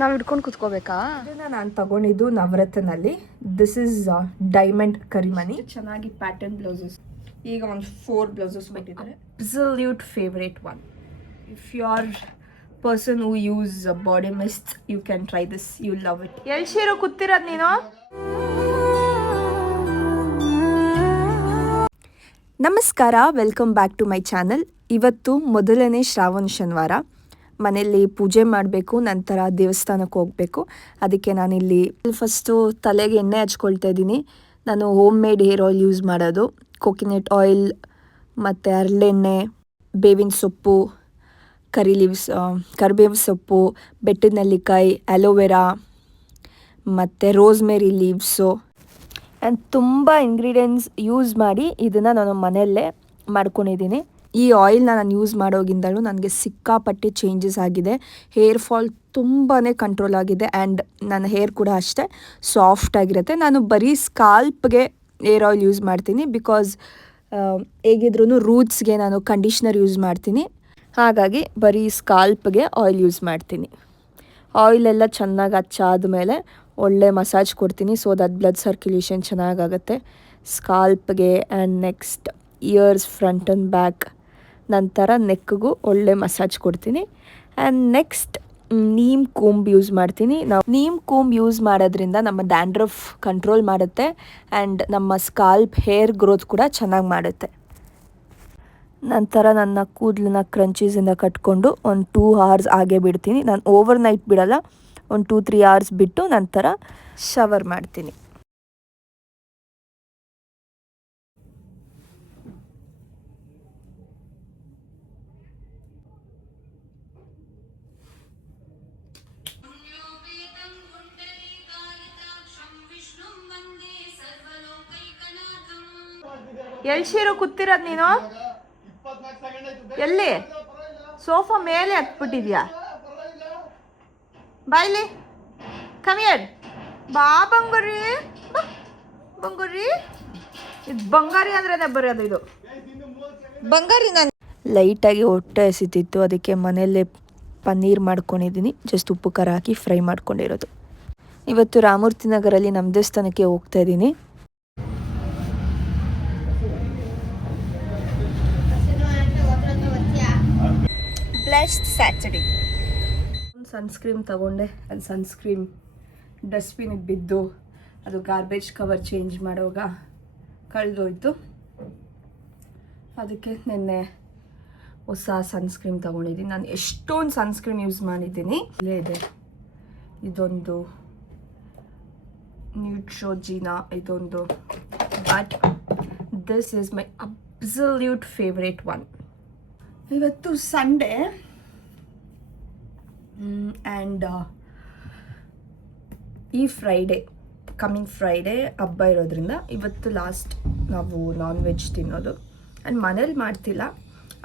ನಾವು ಹಿಡ್ಕೊಂಡು ಕುತ್ಕೋಬೇಕಾ? ಇದನ್ನು ನಾನು ತಗೊಂಡಿದ್ದು ನವರತ್ನಲ್ಲಿ. This is diamond karimani. ಚೆನ್ನಾಗಿ ಪ್ಯಾಟರ್ನ್ ಬ್ಲೌಸಸ್. ಈಗ ಒಂದು 4 ಬ್ಲೌಸಸ್ ಬಿಟ್ಟಿದ್ದಾರೆ. Absolute favourite one. If you are person who use body mist, you can try this, you love it. ಎಲ್ಲಿ ಶೀರು ಕೂತಿರೋದು ನೀನು? ನಮಸ್ಕಾರ, welcome back to my channel. ಇವತ್ತು ಮೊದಲನೇ ಶ್ರಾವಣ ಶನಿವಾರ. ಮನೆಯಲ್ಲಿ ಪೂಜೆ ಮಾಡಬೇಕು, ನಂತರ ದೇವಸ್ಥಾನಕ್ಕೆ ಹೋಗಬೇಕು. ಅದಕ್ಕೆ ನಾನಿಲ್ಲಿ ಫಸ್ಟು ತಲೆಗೆ ಎಣ್ಣೆ ಹಚ್ಕೊಳ್ತಾ ಇದ್ದೀನಿ. ನಾನು home made hair oil use ಮಾಡೋದು. ಕೋಕೋನಟ್ ಆಯಿಲ್ ಮತ್ತು ಹರಳೆಣ್ಣೆ, ಬೇವಿನ ಸೊಪ್ಪು, ಕರಿಬೇವು ಸೊಪ್ಪು, ಬೆಟ್ಟದ ನೆಲ್ಲಿಕಾಯಿ, ಆಲೋವೆರಾ ಮತ್ತು ರೋಸ್ಮೆರಿ ಲೀವ್ಸು ಆ್ಯಂಡ್ ತುಂಬ ಇಂಗ್ರೀಡಿಯೆಂಟ್ಸ್ ಯೂಸ್ ಮಾಡಿ ಇದನ್ನು ನಾನು ಮನೆಯಲ್ಲೇ ಮಾಡ್ಕೊಂಡಿದ್ದೀನಿ. ಈ ಆಯಿಲ್ನ ನಾನು ಯೂಸ್ ಮಾಡೋಗಿಂದಲೂ ನನಗೆ ಸಿಕ್ಕಾಪಟ್ಟೆ ಚೇಂಜಸ್ ಆಗಿದೆ. ಹೇರ್ ಫಾಲ್ ತುಂಬಾ ಕಂಟ್ರೋಲ್ ಆಗಿದೆ ಆ್ಯಂಡ್ ನನ್ನ ಹೇರ್ ಕೂಡ ಅಷ್ಟೇ ಸಾಫ್ಟ್ ಆಗಿರುತ್ತೆ. ನಾನು ಬರೀ ಸ್ಕಾಲ್ಪ್ಗೆ ಹೇರ್ ಆಯಿಲ್ ಯೂಸ್ ಮಾಡ್ತೀನಿ, ಬಿಕಾಸ್ ಹೇಗಿದ್ರೂ ರೂಟ್ಸ್ಗೆ ನಾನು ಕಂಡೀಷ್ನರ್ ಯೂಸ್ ಮಾಡ್ತೀನಿ. ಹಾಗಾಗಿ ಬರೀ ಸ್ಕಾಲ್ಪ್ಗೆ ಆಯಿಲ್ ಯೂಸ್ ಮಾಡ್ತೀನಿ. ಆಯಿಲೆಲ್ಲ ಚೆನ್ನಾಗಿ ಹಚ್ಚಾದ್ಮೇಲೆ ಒಳ್ಳೆ ಮಸಾಜ್ ಕೊಡ್ತೀನಿ, ಸೊ ದಟ್ ಬ್ಲಡ್ ಸರ್ಕ್ಯುಲೇಷನ್ ಚೆನ್ನಾಗಾಗುತ್ತೆ ಸ್ಕಾಲ್ಪ್ಗೆ. And next ears, front and back, ನಂತರ ನೆಕ್ಗೂ ಒಳ್ಳೆ ಮಸಾಜ್ ಕೊಡ್ತೀನಿ. And next neem comb use ಮಾಡ್ತೀನಿ. ನಾವು ನೀಮ್ ಕೂಂಬ್ ಯೂಸ್ ಮಾಡೋದ್ರಿಂದ ನಮ್ಮ ಡ್ಯಾಂಡ್ರಫ್ ಕಂಟ್ರೋಲ್ ಮಾಡುತ್ತೆ ಆ್ಯಂಡ್ ನಮ್ಮ ಸ್ಕಾಲ್ಪ್ ಹೇರ್ ಗ್ರೋತ್ ಕೂಡ ಚೆನ್ನಾಗಿ ಮಾಡುತ್ತೆ. ನಂತರ ನನ್ನ ಕೂದಲನ್ನ ಕ್ರಂಚೀಸಿಂದ ಕಟ್ಕೊಂಡು ಒಂದು 2 hours ಹಾಗೆ ಬಿಡ್ತೀನಿ. ನಾನು ಓವರ್ ನೈಟ್ ಬಿಡಲ್ಲ, ಒಂದು 2-3 hours ಬಿಟ್ಟು ನಂತರ ಶವರ್ ಮಾಡ್ತೀನಿ. ಎಲ್ಲಿ ಶೀರು ಕೂತಿರೋದು ನೀನು? ಎಲ್ಲಿ? ಸೋಫಾ ಮೇಲೆ ಹತ್ಬಿಟ್ಟಿದ್ಯಾ? ಬಾಯ್ಲಿ, ಕಮಿಯರ್, ಬಾ ಬಂಗಾರಿ, ಬಂಗಾರಿ. ಇದು ಬಂಗಾರಿ ಅಂದ್ರೆ ಬರೋದು, ಇದು ಬಂಗಾರಿ. ನಾನು ಲೈಟಾಗಿ ಹೊಟ್ಟೆ ಹಸಿತಿತ್ತು, ಅದಕ್ಕೆ ಮನೆಯಲ್ಲೇ ಪನ್ನೀರ್ ಮಾಡ್ಕೊಂಡಿದ್ದೀನಿ. ಜಸ್ಟ್ ಉಪ್ಪು ಖಾರ ಹಾಕಿ ಫ್ರೈ ಮಾಡ್ಕೊಂಡಿರೋದು. ಇವತ್ತು ರಾಮೂರ್ತಿ ನಗರಲ್ಲಿ ನಮ್ಮ ದೇವಸ್ಥಾನಕ್ಕೆ ಹೋಗ್ತಾ ಇದ್ದೀನಿ. Blessed Saturday. ಸನ್ಸ್ಕ್ರೀಮ್ ತಗೊಂಡೆ. ಅದು ಸನ್ಸ್ಕ್ರೀಮ್ ಡಸ್ಟ್ಬಿನಿಗೆ ಬಿದ್ದು ಅದು ಗಾರ್ಬೇಜ್ ಕವರ್ ಚೇಂಜ್ ಮಾಡುವಾಗ ಕಳೆದೋಯ್ತು. ಅದಕ್ಕೆ ನಿನ್ನೆ ಹೊಸ ಸನ್ಸ್ಕ್ರೀಮ್ ತೊಗೊಂಡಿದ್ದೀನಿ. ನಾನು ಎಷ್ಟೊಂದು ಸನ್ಸ್ಕ್ರೀಮ್ ಯೂಸ್ ಮಾಡಿದ್ದೀನಿ. ಇಲ್ಲೇ ಇದೆ, ಇದೊಂದು ನ್ಯೂಟ್ರೋಜಿನಾ, ಇದೊಂದು. But this is my absolute favourite one. ಇವತ್ತು ಸಂಡೇ ಆ್ಯಂಡ್ ಈ ಫ್ರೈಡೇ, ಕಮ್ಮಿಂಗ್ ಫ್ರೈಡೇ ಹಬ್ಬ ಇರೋದ್ರಿಂದ ಇವತ್ತು ಲಾಸ್ಟ್ ನಾವು ನಾನ್ ವೆಜ್ ತಿನ್ನೋದು. ಆ್ಯಂಡ್ ಮನೇಲಿ ಮಾಡ್ತಿಲ್ಲ,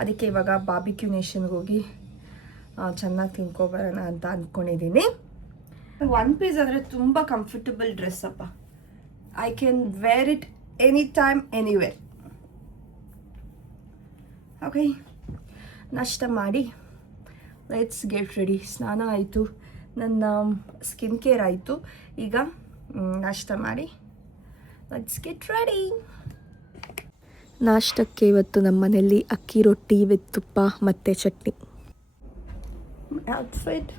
ಅದಕ್ಕೆ ಇವಾಗ ಬಾರ್ಬಿಕ್ಯೂ ನೇಷನ್ಗೆ ಹೋಗಿ ಚೆನ್ನಾಗಿ ತಿನ್ಕೊಬರೋಣ ಅಂತ ಅಂದ್ಕೊಂಡಿದ್ದೀನಿ. ಒನ್ ಪೀಸ್ ಅಂದರೆ ತುಂಬ ಕಂಫರ್ಟಬಲ್ ಡ್ರೆಸ್ ಅಪ್ಪ. I can where it any time, anywhere. Okay, ನಾಷ್ಟ ಮಾಡಿ ಲೆಟ್ಸ್ ಗೆಟ್ ರೆಡಿ. ಸ್ನಾನ ಆಯಿತು, ನನ್ನ ಸ್ಕಿನ್ ಕೇರ್ ಆಯಿತು. ಈಗ ನಾಷ್ಟ ಮಾಡಿ ಲೆಟ್ಸ್ ಗೆಟ್ ರೆಡಿ. ನಾಷ್ಟಕ್ಕೆ ಇವತ್ತು ನಮ್ಮ ಮನೆಯಲ್ಲಿ ಅಕ್ಕಿ ರೊಟ್ಟಿ ವಿತ್ ತುಪ್ಪ ಮತ್ತು chutney. Outfit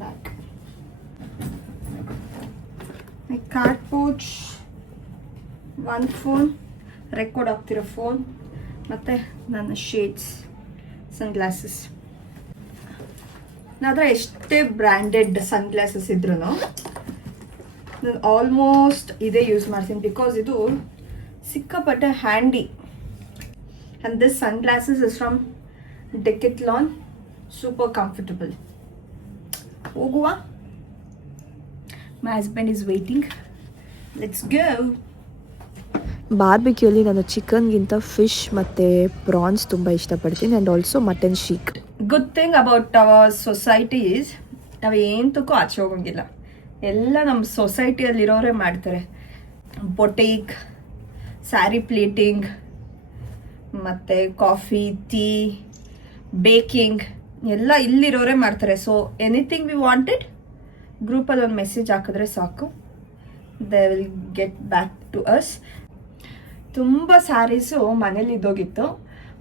back, my card pouch, ಒಂದು ಫೋನ್, ರೆಕಾರ್ಡ್ ಆಗ್ತಿರೋ ಫೋನ್, ಮತ್ತು ನನ್ನ ಶೇಡ್ಸ್, ಸನ್ಗ್ಲಾಸಸ್. ನನ್ನ ಎಷ್ಟೇ ಬ್ರ್ಯಾಂಡೆಡ್ ಸನ್ಗ್ಲಾಸಸ್ ಇದ್ರೂ ನಾನು ಆಲ್ಮೋಸ್ಟ್ ಇದೇ ಯೂಸ್ ಮಾಡ್ತೀನಿ, ಬಿಕಾಸ್ ಇದು ಸಿಕ್ಕಾಪಟ್ಟೆ handy. And this sunglasses is from Decathlon, super comfortable. ಹೋಗುವ, my husband is waiting, let's go. ಬಾರ್ಬಿಕ್ಯೂಲಿ ನಾನು ಚಿಕನ್ಗಿಂತ ಫಿಶ್ ಮತ್ತು ಪ್ರಾನ್ಸ್ ತುಂಬ ಇಷ್ಟಪಡ್ತೀನಿ, and also mutton seekh. Good thing about our society is ನಾವು ಏನಕ್ಕೂ ಆಚೆ ಹೋಗೋಂಗಿಲ್ಲ, ಎಲ್ಲ ನಮ್ಮ ಸೊಸೈಟಿಯಲ್ಲಿರೋರೇ ಮಾಡ್ತಾರೆ. ಬೊಟೇಕ್, ಸ್ಯಾರಿ ಪ್ಲೇಟಿಂಗ್ ಮತ್ತು ಕಾಫಿ ಟೀ ಬೇಕಿಂಗ್ ಎಲ್ಲ ಇಲ್ಲಿರೋರೇ ಮಾಡ್ತಾರೆ. ಸೊ ಎನಿಥಿಂಗ್ ವಿ ವಾಂಟೆಡ್ ಗ್ರೂಪಲ್ಲಿ ಒಂದು ಮೆಸೇಜ್ ಹಾಕಿದ್ರೆ ಸಾಕು, they will get back to us. ತುಂಬ ಸ್ಯಾರೀಸು ಮನೇಲಿ ಇದ್ದೋಗಿತ್ತು.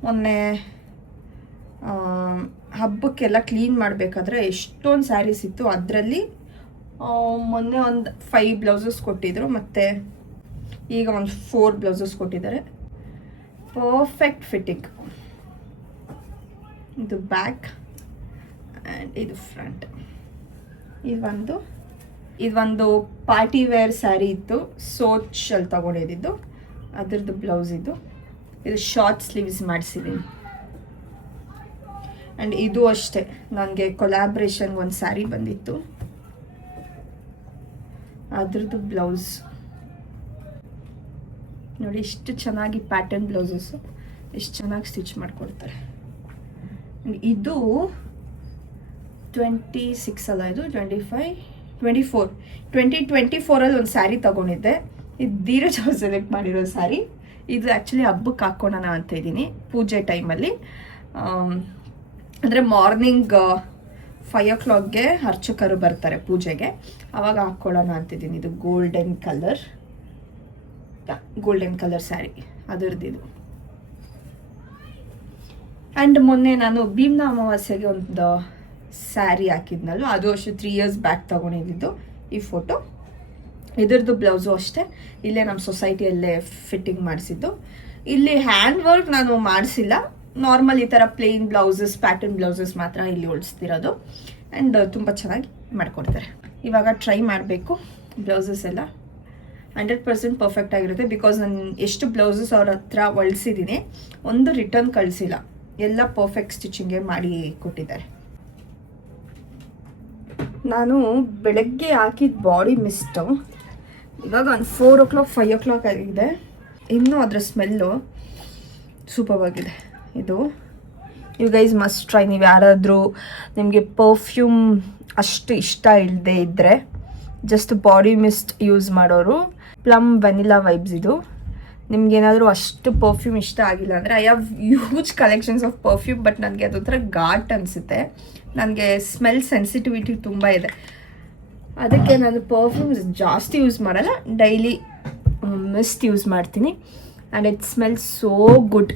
ಮೊನ್ನೆ ಹಬ್ಬಕ್ಕೆಲ್ಲ ಕ್ಲೀನ್ ಮಾಡಬೇಕಾದ್ರೆ ಎಷ್ಟೊಂದು ಸ್ಯಾರೀಸ್ ಇತ್ತು. ಅದರಲ್ಲಿ ಮೊನ್ನೆ ಒಂದು 5 ಬ್ಲೌಸಸ್ ಕೊಟ್ಟಿದ್ರು, ಮತ್ತು ಈಗ ಒಂದು 4 ಬ್ಲೌಸಸ್ ಕೊಟ್ಟಿದ್ದಾರೆ. Perfect fitting. ಇದು ಬ್ಯಾಕ್ ಆ್ಯಂಡ್ ಇದು ಫ್ರಂಟ್. ಇದೊಂದು ಪಾರ್ಟಿ ವೇರ್ ಸ್ಯಾರಿ ಇತ್ತು, ಸೋಚಲ್ಲಿ ತಗೊಂಡಿದ್ದು. ಅದರದ್ದು ಬ್ಲೌಸ್ ಇದು ಶಾರ್ಟ್ ಸ್ಲೀವ್ಸ್ ಮಾಡಿಸಿದ್ದೀನಿ. ಆ್ಯಂಡ್ ಇದು ಅಷ್ಟೇ, ನನಗೆ ಕೊಲ್ಯಾಬ್ರೇಷನ್ಗೆ ಒಂದು ಸ್ಯಾರಿ ಬಂದಿತ್ತು, ಅದ್ರದ್ದು ಬ್ಲೌಸ್ ನೋಡಿ. ಇಷ್ಟು ಚೆನ್ನಾಗಿ ಪ್ಯಾಟರ್ನ್ ಬ್ಲೌಸಸ್ಸು ಎಷ್ಟು ಚೆನ್ನಾಗಿ ಸ್ಟಿಚ್ ಮಾಡಿಕೊಡ್ತಾರೆ. ಇದು 26 ಅಲ್ಲ, ಇದು 2024 ಒಂದು ಸ್ಯಾರಿ ತೊಗೊಂಡಿದ್ದೆ. ಇದು ಧೀರಜ್ ಅವ್ರು ಸೆಲೆಕ್ಟ್ ಮಾಡಿರೋ ಸ್ಯಾರಿ. ಇದು ಆ್ಯಕ್ಚುಲಿ ಹಬ್ಬಕ್ಕೆ ಹಾಕ್ಕೊಳ್ಳೋಣ ಅಂತ ಇದ್ದೀನಿ, ಪೂಜೆ ಟೈಮಲ್ಲಿ. ಅಂದರೆ ಮಾರ್ನಿಂಗ್ 5 o'clockಗೆ ಅರ್ಚಕರು ಬರ್ತಾರೆ ಪೂಜೆಗೆ, ಆವಾಗ ಹಾಕ್ಕೊಳ್ಳೋಣ ಅಂತಿದ್ದೀನಿ. ಇದು ಗೋಲ್ಡನ್ ಕಲರ್ ಸ್ಯಾರಿ ಅದರದ್ದು. ಆ್ಯಂಡ್ ಮೊನ್ನೆ ನಾನು ಭೀಮ್ನ ಅಮಾವಾಸ್ಯೆಗೆ ಒಂದು ಸ್ಯಾರಿ ಹಾಕಿದ್ನಲ್ಲ, ಅದು ಅಷ್ಟೇ 3 years ಬ್ಯಾಕ್ ತೊಗೊಂಡಿದ್ದು ಈ ಫೋಟೋ. ಇದ್ರದ್ದು ಬ್ಲೌಸು ಅಷ್ಟೇ ಇಲ್ಲೇ ನಮ್ಮ ಸೊಸೈಟಿಯಲ್ಲೇ ಫಿಟ್ಟಿಂಗ್ ಮಾಡಿಸಿದ್ದು. ಇಲ್ಲಿ ಹ್ಯಾಂಡ್ ವರ್ಕ್ ನಾನು ಮಾಡಿಸಿಲ್ಲ, ನಾರ್ಮಲ್ ಈ ಥರ ಪ್ಲೇನ್ ಬ್ಲೌಸಸ್, ಪ್ಯಾಟರ್ನ್ ಬ್ಲೌಸಸ್ ಮಾತ್ರ ಇಲ್ಲಿ ಹೊಲಿಸ್ತಿರೋದು. ಆ್ಯಂಡ್ ತುಂಬ ಚೆನ್ನಾಗಿ ಮಾಡಿಕೊಡ್ತಾರೆ. ಇವಾಗ ಟ್ರೈ ಮಾಡಬೇಕು ಬ್ಲೌಸಸ್ ಎಲ್ಲ. 100% ಪರ್ಫೆಕ್ಟ್ ಆಗಿರುತ್ತೆ. ಬಿಕಾಸ್ ನಾನು ಎಷ್ಟು ಬ್ಲೌಸಸ್ ಅವ್ರ ಹತ್ರ ಹೊಲಿಸಿದ್ದೀನಿ, ಒಂದು ರಿಟರ್ನ್ ಕಳಿಸಿಲ್ಲ, ಎಲ್ಲ ಪರ್ಫೆಕ್ಟ್ ಸ್ಟಿಚಿಂಗೇ ಮಾಡಿ ಕೊಟ್ಟಿದ್ದಾರೆ. ನಾನು ಬೆಳಗ್ಗೆ ಹಾಕಿದ ಬಾಡಿ ಮಿಸ್ಟು ಇವಾಗ ಒಂದು 4 o'clock 5 o'clock ಆಗಿದೆ. ಇನ್ನೂ ಅದರ ಸ್ಮೆಲ್ಲು ಸೂಪರ್ ಆಗಿದೆ. ಇದು ಯು ಗೈಸ್ ಮಸ್ಟ್ ಟ್ರೈ. ನೀವು ಯಾರಾದರೂ ನಿಮಗೆ ಪರ್ಫ್ಯೂಮ್ ಅಷ್ಟು ಇಷ್ಟ ಇಲ್ಲದೆ ಇದ್ದರೆ, ಜಸ್ಟ್ ಬಾಡಿ ಮಿಸ್ಟ್ ಯೂಸ್ ಮಾಡೋರು, ಪ್ಲಮ್ ವೆನಿಲಾ ವೈಬ್ಸ್ ಇದು. ನಿಮ್ಗೇನಾದರೂ ಅಷ್ಟು ಪರ್ಫ್ಯೂಮ್ ಇಷ್ಟ ಆಗಿಲ್ಲ ಅಂದರೆ, I have huge collections of perfume, but ನನಗೆ ಅದೊಂಥರ ಘಾಟ್ ಅನಿಸುತ್ತೆ. ನನಗೆ ಸ್ಮೆಲ್ ಸೆನ್ಸಿಟಿವಿಟಿ ತುಂಬ ಇದೆ, ಅದಕ್ಕೆ ನಾನು ಪರ್ಫ್ಯೂಮ್ಸ್ ಜಾಸ್ತಿ ಯೂಸ್ ಮಾಡಲ್ಲ, ಡೈಲಿ ಮಿಸ್ಟ್ ಯೂಸ್ ಮಾಡ್ತೀನಿ. And it smells so good,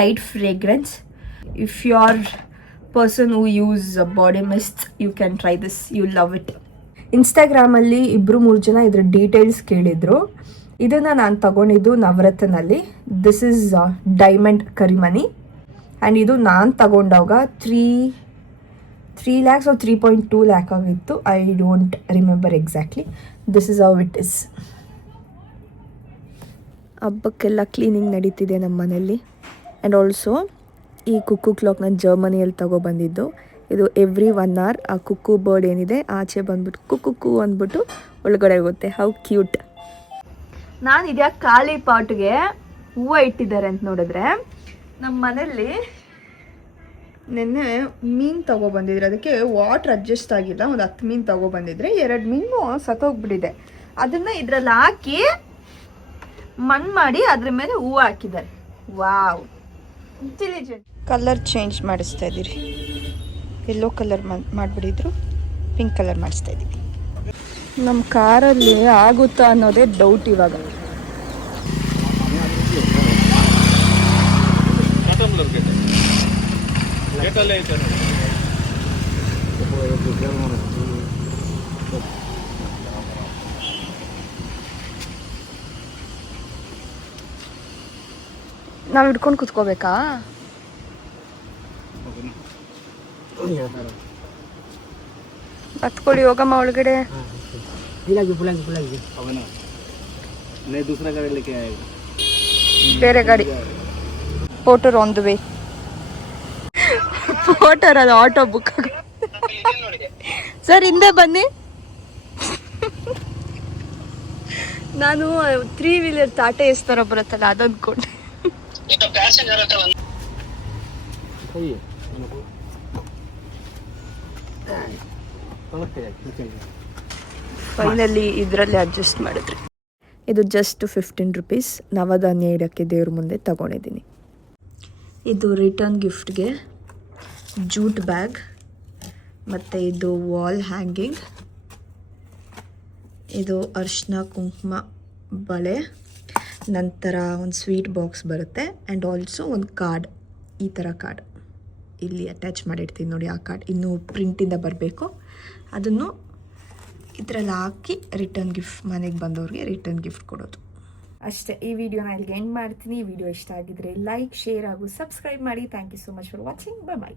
light fragrance. If you are person who use body mist, you can try this, you love it. ಇನ್ಸ್ಟಾಗ್ರಾಮಲ್ಲಿ 2-3 ಜನ ಇದ್ರ ಡೀಟೇಲ್ಸ್ ಕೇಳಿದರು. ಇದನ್ನು ನಾನು ತಗೊಂಡಿದ್ದು ನವರತ್ನಲ್ಲಿ. This is diamond karimani. And ಇದು ನಾನು ತಗೊಂಡಾಗ 3 lakhs or 3.2 lakh ಆಗಿತ್ತು. I don't remember exactly. This is how it is. ಹಬ್ಬಕ್ಕೆಲ್ಲ ಕ್ಲೀನಿಂಗ್ ನಡೀತಿದೆ ನಮ್ಮ ಮನೆಯಲ್ಲಿ. ಆ್ಯಂಡ್ ಆಲ್ಸೋ ಈ ಕುಕ್ಕು ಕ್ಲಾಕ್ ನಾನು ಜರ್ಮನಿಯಲ್ಲಿ ತಗೊಬಂದಿದ್ದು. ಇದು ಎವ್ರಿ 1 hour ಆ ಕುಕ್ಕು ಬರ್ಡ್ ಏನಿದೆ ಆಚೆ ಬಂದ್ಬಿಟ್ಟು ಕುಕ್ಕು ಅಂದ್ಬಿಟ್ಟು ಒಳಗಡೆ ಹೋಗುತ್ತೆ. How cute. ನಾನು ಇದ್ಯಾಕೆ ಖಾಲಿ ಪಾಟ್ಗೆ ಹೂವು ಇಟ್ಟಿದ್ದಾರೆ ಅಂತ ನೋಡಿದ್ರೆ, ನಮ್ಮ ಮನೇಲಿ ನೆನ್ನೆ ಮೀನು ತೊಗೊಬಂದಿದ್ರೆ, ಅದಕ್ಕೆ ವಾಟ್ರ್ ಅಡ್ಜಸ್ಟ್ ಆಗಿಲ್ಲ. ಒಂದು 10 ಮೀನು ತೊಗೊಬಂದಿದ್ರೆ 2 ಮೀನು ಸತ್ತೋಗ್ಬಿಟ್ಟಿದೆ. ಅದನ್ನು ಇದ್ರಲ್ಲಿ ಹಾಕಿ ಮಣ್ಣು ಮಾಡಿ ಅದ್ರ ಮೇಲೆ ಹೂವು ಹಾಕಿದ್ದಾರೆ. Wow, intelligent. ಕಲರ್ ಚೇಂಜ್ ಮಾಡಿಸ್ತಾ ಇದ್ದೀರಿ. ಯೆಲ್ಲೋ ಕಲರ್ ಮಾಡಿಬಿಟ್ಟಿದ್ರು, ಪಿಂಕ್ ಕಲರ್ ಮಾಡಿಸ್ತಾ ಇದ್ದೀವಿ. ನಮ್ಮ ಕಾರಲ್ಲಿ ಆಗುತ್ತಾ ಅನ್ನೋದೇ ಡೌಟ್ ಇವಾಗ. ನಾವು ಹಿಡ್ಕೊಂಡು ಕುತ್ಕೋಬೇಕಾ? ಹತ್ಕೊಳ್ಳಿ, ಹೋಗಮ್ಮ ಒಳಗಡೆ. ಬೇರೆ ಗಾಡಿ. Potter on the way. Potter ಅದು ಆಟೋ ಬುಕ್. ಸರ್ ಹಿಂದೆ ಬನ್ನಿ. ನಾನು 3 wheeler ಟಾಟಾ ಎಸ್ ಥರ ಬರುತ್ತಲ್ಲ ಅದು ಅಂದ್ಕೊಂಡೆ. ಫೈನಲಿ ಇದರಲ್ಲಿ ಅಡ್ಜಸ್ಟ್ ಮಾಡಿದ್ರಿ. ಇದು ಜಸ್ಟ್ 15 ರುಪೀಸ್. ನವಧಾನ್ಯ ಇಡೋಕ್ಕೆ ದೇವ್ರ ಮುಂದೆ ತಗೊಂಡಿದ್ದೀನಿ. ಇದು ರಿಟರ್ನ್ ಗಿಫ್ಟ್ಗೆ ಜೂಟ್ ಬ್ಯಾಗ್, ಮತ್ತು ಇದು ವಾಲ್ ಹ್ಯಾಂಗಿಂಗ್, ಇದು ಅರಿಶಿನ ಕುಂಕುಮ ಬಳೆ, ನಂತರ ಒಂದು ಸ್ವೀಟ್ ಬಾಕ್ಸ್ ಬರುತ್ತೆ ಆ್ಯಂಡ್ ಆಲ್ಸೋ ಒಂದು ಕಾರ್ಡ್, ಈ ಥರ ಕಾರ್ಡ್ ಇಲ್ಲಿ ಅಟ್ಯಾಚ್ ಮಾಡಿರ್ತೀನಿ ನೋಡಿ. ಆ ಕಾರ್ಡ್ ಇನ್ನೂ ಪ್ರಿಂಟಿಂದ ಬರಬೇಕು, ಅದನ್ನು ಇದರಲ್ಲಿ ಹಾಕಿ ರಿಟರ್ನ್ ಗಿಫ್ಟ್, ಮನೆಗೆ ಬಂದವ್ರಿಗೆ ರಿಟರ್ನ್ ಗಿಫ್ಟ್ ಕೊಡೋದು ಅಷ್ಟೇ. ಈ ವಿಡಿಯೋನ ಇಲ್ಲಿಗೆ ಎಂಡ್ ಮಾಡ್ತೀನಿ. ಈ ವಿಡಿಯೋ ಇಷ್ಟ ಆಗಿದ್ರೆ ಲೈಕ್, ಶೇರ್ ಹಾಗೂ ಸಬ್ಸ್ಕ್ರೈಬ್ ಮಾಡಿ. Thank you so much for watching. Bye.